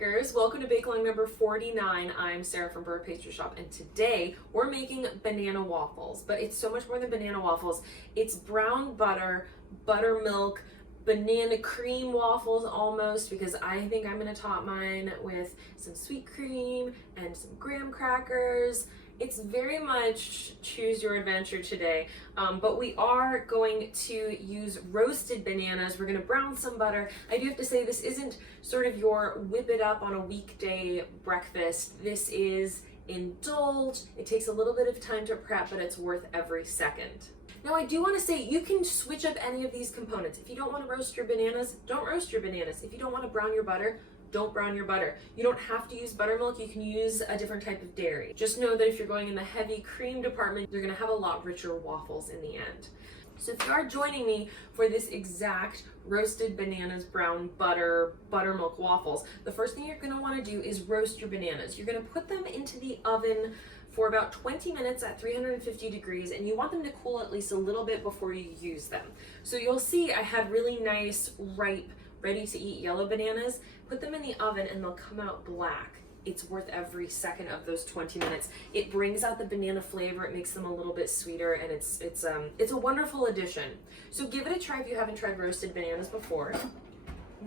bakers, welcome to Bake Along number 49. I'm Sarah from Beurre Pastry Shop, and today we're making banana waffles, but it's so much more than banana waffles. It's brown butter, buttermilk, banana cream waffles almost, because I think I'm gonna top mine with some sweet cream and some graham crackers. It's very much choose your adventure today, but we are going to use roasted bananas. We're gonna brown some butter. I do have to say this isn't sort of your whip it up on a weekday breakfast. This is indulge. It takes a little bit of time to prep, but it's worth every second. Now I do want to say you can switch up any of these components. If you don't want to roast your bananas, don't roast your bananas. If you don't want to brown your butter, don't brown your butter. You don't have to use buttermilk, you can use a different type of dairy. Just know that if you're going in the heavy cream department, you're gonna have a lot richer waffles in the end. So if you are joining me for this exact roasted bananas, brown butter, buttermilk waffles, the first thing you're gonna wanna do is roast your bananas. You're gonna put them into the oven for about 20 minutes at 350 degrees, and you want them to cool at least a little bit before you use them. So you'll see I had really nice, ripe, ready to eat yellow bananas. Put them in the oven and they'll come out black. It's worth every second of those 20 minutes. It brings out the banana flavor, it makes them a little bit sweeter, and it's a wonderful addition. So give it a try if you haven't tried roasted bananas before.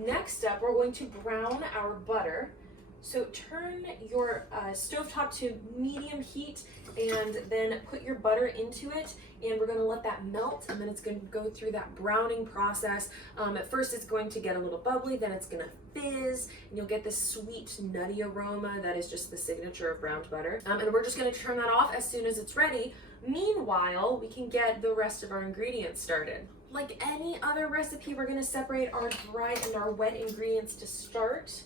Next up, we're going to brown our butter. So turn your stovetop to medium heat and then put your butter into it, and we're gonna let that melt, and then it's gonna go through that browning process. At first it's going to get a little bubbly, then it's gonna fizz, and you'll get this sweet nutty aroma that is just the signature of browned butter. And we're just gonna turn that off as soon as it's ready. Meanwhile, we can get the rest of our ingredients started. Like any other recipe, we're gonna separate our dry and our wet ingredients to start.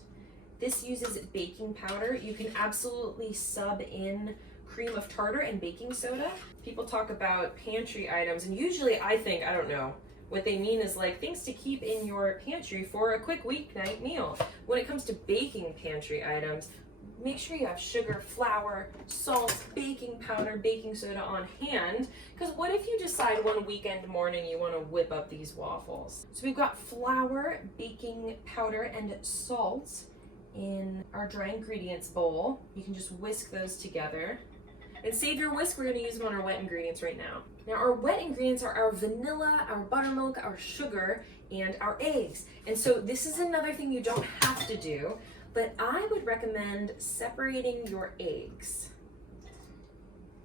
This uses baking powder. You can absolutely sub in cream of tartar and baking soda. People talk about pantry items, and usually I think, I don't know, what they mean is like things to keep in your pantry for a quick weeknight meal. When it comes to baking pantry items, make sure you have sugar, flour, salt, baking powder, baking soda on hand, because what if you decide one weekend morning you want to whip up these waffles? So we've got flour, baking powder, and salt in our dry ingredients bowl. You can just whisk those together. And save your whisk, we're gonna use them on our wet ingredients right now. Now our wet ingredients are our vanilla, our buttermilk, our sugar, and our eggs. And so this is another thing you don't have to do, but I would recommend separating your eggs.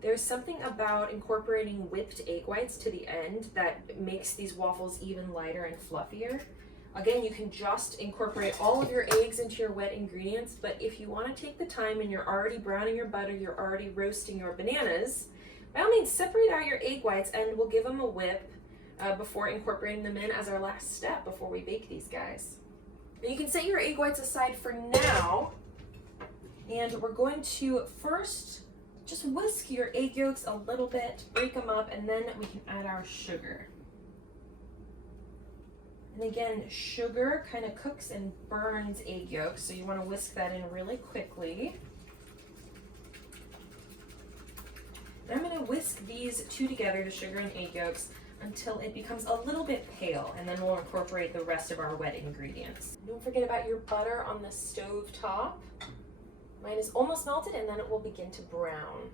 There's something about incorporating whipped egg whites to the end that makes these waffles even lighter and fluffier. Again, you can just incorporate all of your eggs into your wet ingredients, but if you want to take the time and you're already browning your butter, you're already roasting your bananas, by all means separate out your egg whites and we'll give them a whip before incorporating them in as our last step before we bake these guys. And you can set your egg whites aside for now, and we're going to first just whisk your egg yolks a little bit, break them up, and then we can add our sugar. And again, sugar kind of cooks and burns egg yolks, so you want to whisk that in really quickly. And I'm going to whisk these two together, the sugar and egg yolks, until it becomes a little bit pale, and then we'll incorporate the rest of our wet ingredients. Don't forget about your butter on the stove top. Mine is almost melted, and then it will begin to brown.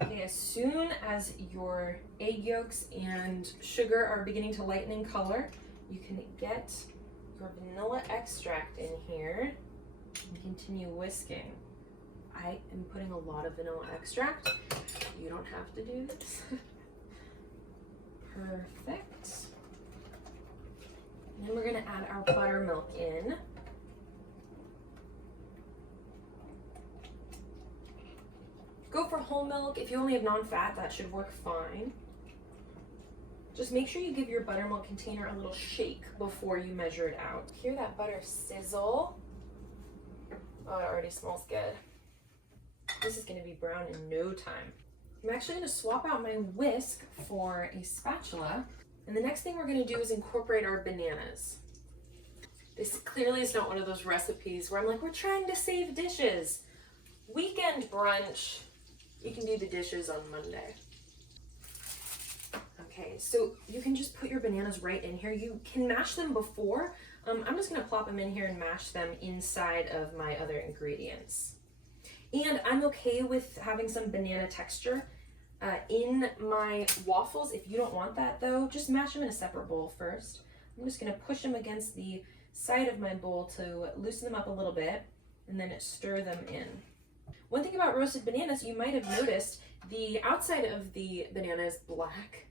Okay, as soon as your egg yolks and sugar are beginning to lighten in color, you can get your vanilla extract in here and continue whisking. I am putting a lot of vanilla extract. You don't have to do this. Perfect. And then we're gonna add our buttermilk in. Go for whole milk. If you only have non-fat, that should work fine. Just make sure you give your buttermilk container a little shake before you measure it out. Hear that butter sizzle? Oh, it already smells good. This is gonna be brown in no time. I'm actually gonna swap out my whisk for a spatula. And the next thing we're gonna do is incorporate our bananas. This clearly is not one of those recipes where I'm like, we're trying to save dishes. Weekend brunch. You can do the dishes on Monday. Okay, so So you can just put your bananas right in here. You can mash them before. I'm just gonna plop them in here and mash them inside of my other ingredients. And I'm okay with having some banana texture in my waffles. If you don't want that though, just mash them in a separate bowl first. I'm just gonna push them against the side of my bowl to loosen them up a little bit and then stir them in. One thing about roasted bananas, you might have noticed the outside of the banana is black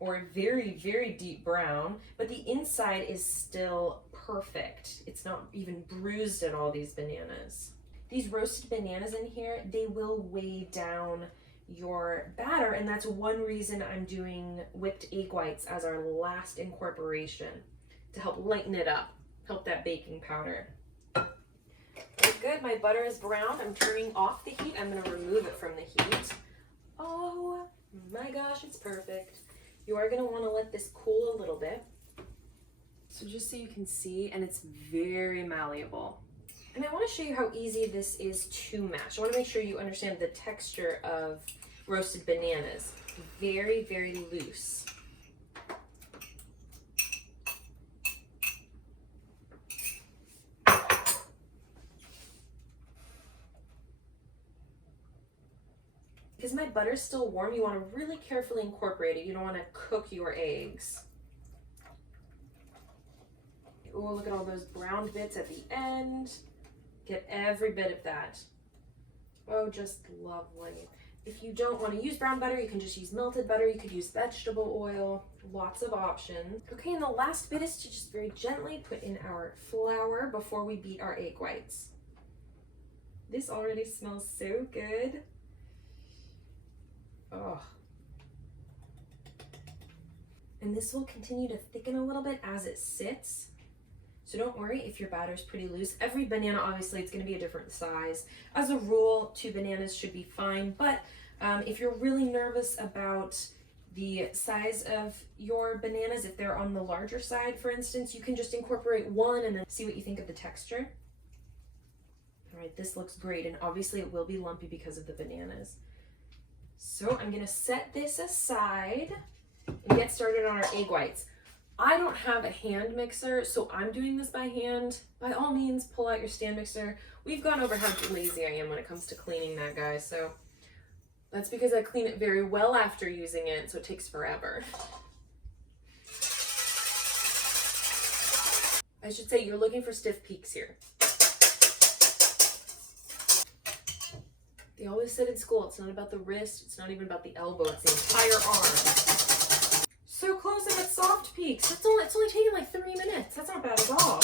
or very, very deep brown, but the inside is still perfect. It's not even bruised in all these bananas. These roasted bananas in here, they will weigh down your batter, and that's one reason I'm doing whipped egg whites as our last incorporation, to help lighten it up, help that baking powder. Okay, good, my butter is brown. I'm turning off the heat. I'm gonna remove it from the heat. Oh my gosh, it's perfect. You are gonna wanna let this cool a little bit. So just so you can see, and it's very malleable. And I wanna show you how easy this is to mash. I wanna make sure you understand the texture of roasted bananas. Very, very loose. Because my butter's still warm, you want to really carefully incorporate it. You don't want to cook your eggs. Oh, look at all those browned bits at the end. Get every bit of that. Oh, just lovely. If you don't want to use brown butter, you can just use melted butter. You could use vegetable oil. Lots of options. Okay, and the last bit is to just very gently put in our flour before we beat our egg whites. This already smells so good. Oh. And this will continue to thicken a little bit as it sits. So don't worry if your batter's pretty loose. Every banana, obviously, it's gonna be a different size. As a rule, 2 bananas should be fine, but if you're really nervous about the size of your bananas, if they're on the larger side, for instance, you can just incorporate 1 and then see what you think of the texture. All right, this looks great, and obviously it will be lumpy because of the bananas. So I'm gonna set this aside and get started on our egg whites. I don't have a hand mixer, so I'm doing this by hand. By all means, pull out your stand mixer. We've gone over how lazy I am when it comes to cleaning that, guys. So that's because I clean it very well after using it, so it takes forever. I should say you're looking for stiff peaks here. They always said in school, it's not about the wrist, it's not even about the elbow, it's the entire arm. So close and it's soft peaks. It's only taking like 3 minutes. That's not bad at all.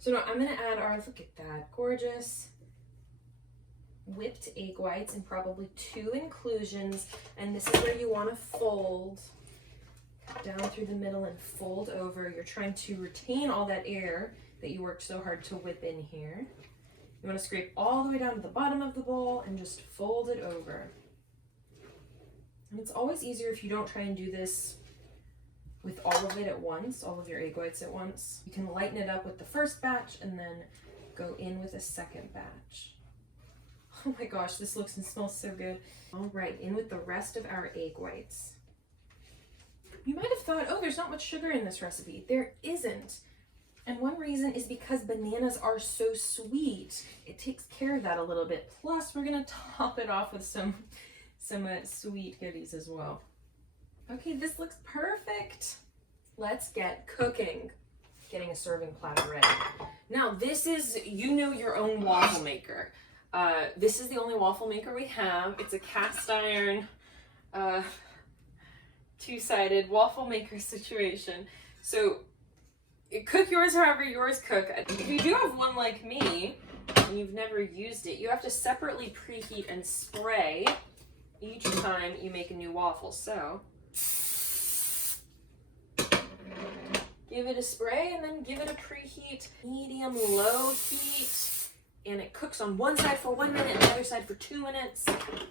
So now I'm gonna add our, look at that, gorgeous whipped egg whites in probably 2 inclusions. And this is where you wanna fold down through the middle and fold over. You're trying to retain all that air that you worked so hard to whip in here. You want to scrape all the way down to the bottom of the bowl and just fold it over. And it's always easier if you don't try and do this with all of it at once, all of your egg whites at once. You can lighten it up with the first batch and then go in with a second batch. Oh my gosh, this looks and smells so good. All right, in with the rest of our egg whites. You might have thought, oh, there's not much sugar in this recipe. There isn't. And one reason is because bananas are so sweet. It takes care of that a little bit. Plus, we're gonna top it off with some sweet goodies as well. Okay, this looks perfect. Let's get cooking. Getting a serving platter ready. Now, this is, you know, your own waffle maker. This is the only waffle maker we have. It's a cast iron, 2-sided waffle maker situation. So, cook yours however yours cook. If you do have one like me and you've never used it, you have to separately preheat and spray each time you make a new waffle. So give it a spray and then give it a preheat, medium low heat, and it cooks on one side for 1 minute and the other side for 2 minutes.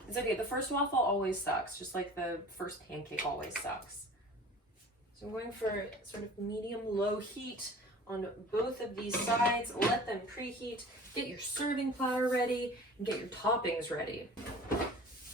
It's okay. The first waffle always sucks, just like the first pancake always sucks. So we're going for sort of medium-low heat on both of these sides. Let them preheat. Get your serving platter ready and get your toppings ready.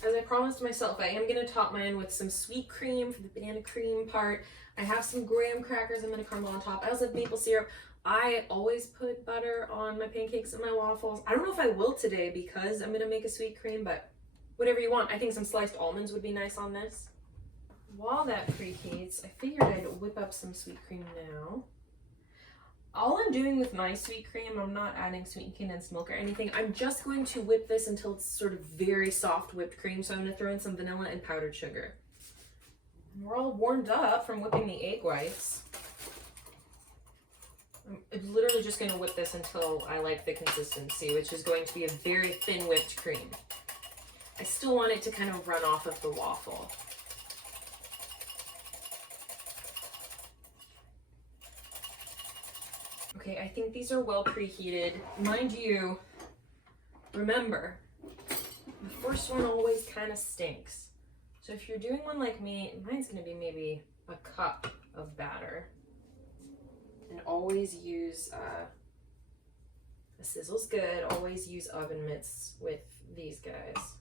As I promised myself I am gonna top mine with some sweet cream for the banana cream part. I have some graham crackers I'm gonna caramel on top. I also have maple syrup. I always put butter on my pancakes and my waffles. I don't know if I will today because I'm gonna make a sweet cream, but whatever you want. I think some sliced almonds would be nice on this. While that preheats, I figured I'd whip up some sweet cream now. All I'm doing with my sweet cream, I'm not adding sweetened condensed milk or anything. I'm just going to whip this until it's sort of very soft whipped cream. So I'm going to throw in some vanilla and powdered sugar. And we're all warmed up from whipping the egg whites. I'm literally just going to whip this until I like the consistency, which is going to be a very thin whipped cream. I still want it to kind of run off of the waffle. Okay, I think these are well preheated. Mind you, remember, the first one always kind of stinks. So if you're doing one like me, mine's gonna be maybe a cup of batter. And always use, the sizzle's good, always use oven mitts with these guys.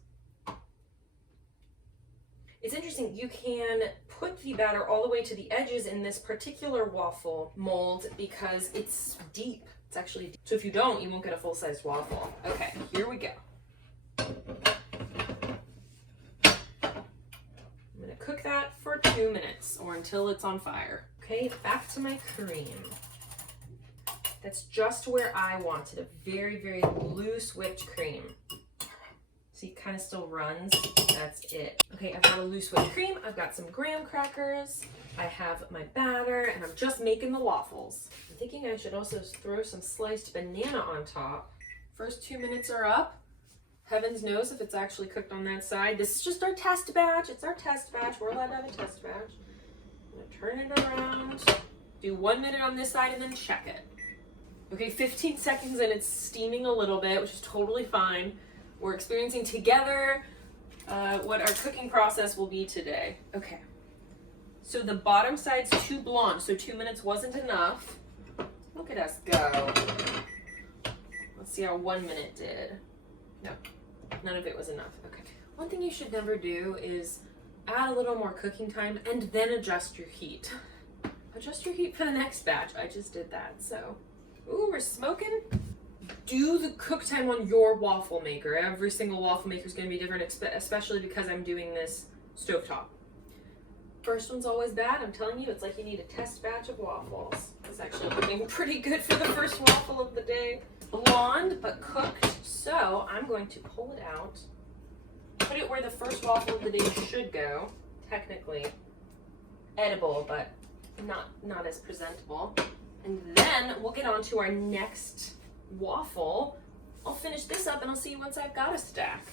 It's interesting, you can put the batter all the way to the edges in this particular waffle mold because it's deep. It's actually deep. So if you don't, you won't get a full-sized waffle. Okay, here we go. I'm gonna cook that for 2 minutes or until it's on fire. Okay, back to my cream. That's just where I want it, a very, very loose whipped cream. See, it kind of still runs. That's it. Okay, I've got a loose whipped cream. I've got some graham crackers. I have my batter, and I'm just making the waffles. I'm thinking I should also throw some sliced banana on top. First 2 minutes are up. Heavens knows if it's actually cooked on that side. This is just our test batch. It's our test batch. We're allowed to have a test batch. I'm gonna turn it around. Do 1 minute on this side and then check it. Okay, 15 seconds and it's steaming a little bit, which is totally fine. We're experiencing together what our cooking process will be today. Okay, so the bottom side's too blonde, so 2 minutes wasn't enough. Look at us go. Let's see how 1 minute did. No, none of it was enough. Okay, one thing you should never do is add a little more cooking time and then adjust your heat. Adjust your heat for the next batch. I just did that, so. Ooh, we're smoking. Do the cook time on your waffle maker. Every single waffle maker is going to be different, especially because I'm doing this stovetop. First one's always bad. I'm telling you, it's like you need a test batch of waffles. It's actually looking pretty good for the first waffle of the day. Blonde, but cooked. So I'm going to pull it out, put it where the first waffle of the day should go. Technically edible, but not as presentable. And then we'll get on to our next waffle. I'll finish this up and I'll see you once I've got a stack.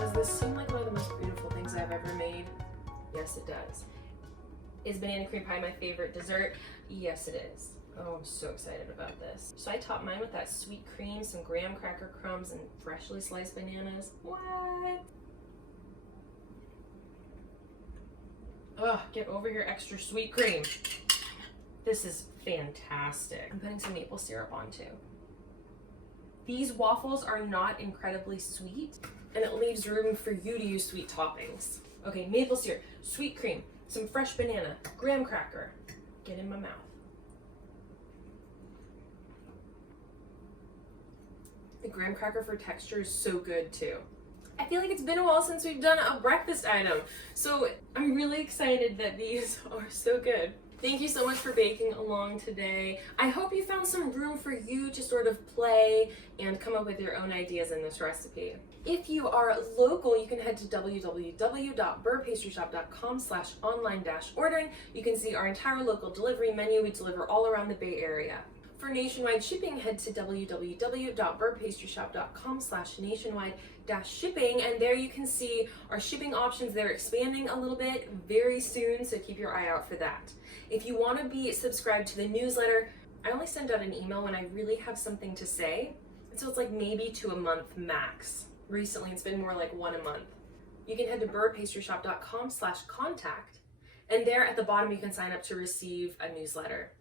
Does this seem like one of the most beautiful things I've ever made? Yes, it does. Is banana cream pie my favorite dessert? Yes, it is. Oh, I'm so excited about this. So I topped mine with that sweet cream, some graham cracker crumbs, and freshly sliced bananas. What? Ugh, get over your extra sweet cream. This is fantastic. I'm putting some maple syrup on too. These waffles are not incredibly sweet, and it leaves room for you to use sweet toppings. Okay, maple syrup, sweet cream, some fresh banana, graham cracker. Get in my mouth. The graham cracker for texture is so good too. I feel like it's been a while since we've done a breakfast item, so I'm really excited that these are so good. Thank you so much for baking along today. I hope you found some room for you to sort of play and come up with your own ideas in this recipe. If you are local, you can head to www.beurrepastryshop.com/online-ordering. You can see our entire local delivery menu. We deliver all around the Bay Area. For nationwide shipping, head to www.beurrepastryshop.com/nationwide-shipping, and there you can see our shipping options. They're expanding a little bit very soon, so keep your eye out for that. If you want to be subscribed to the newsletter, I only send out an email when I really have something to say, and so it's like maybe 2 a month max. Recently, it's been more like 1 a month. You can head to beurrepastryshop.com/contact, and there at the bottom you can sign up to receive a newsletter.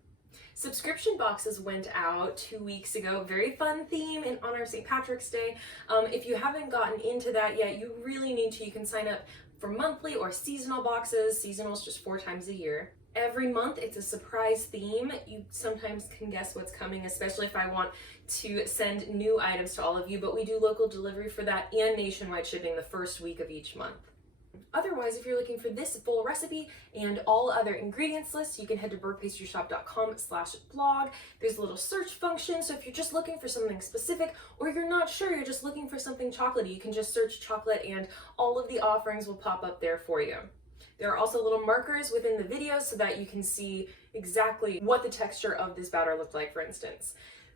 Subscription boxes went out 2 weeks ago. Very fun theme in honor of St. Patrick's Day. If you haven't gotten into that yet, you really need to. You can sign up for monthly or seasonal boxes. Seasonal is just 4 times a year. Every month it's a surprise theme. You sometimes can guess what's coming, especially if I want to send new items to all of you, but we do local delivery for that and nationwide shipping the first week of each month. Otherwise, if you're looking for this full recipe and all other ingredients lists, you can head to beurrepastryshop.com/blog. There's a little search function, so if you're just looking for something specific or you're not sure, you're just looking for something chocolatey, you can just search chocolate and all of the offerings will pop up there for you. There are also little markers within the video so that you can see exactly what the texture of this batter looked like, for instance.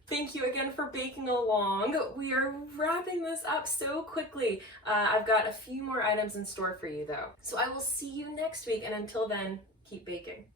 Thank you again for baking along. We are wrapping this up so quickly. I've got a few more items in store for you though. So I will see you next week, and until then, keep baking.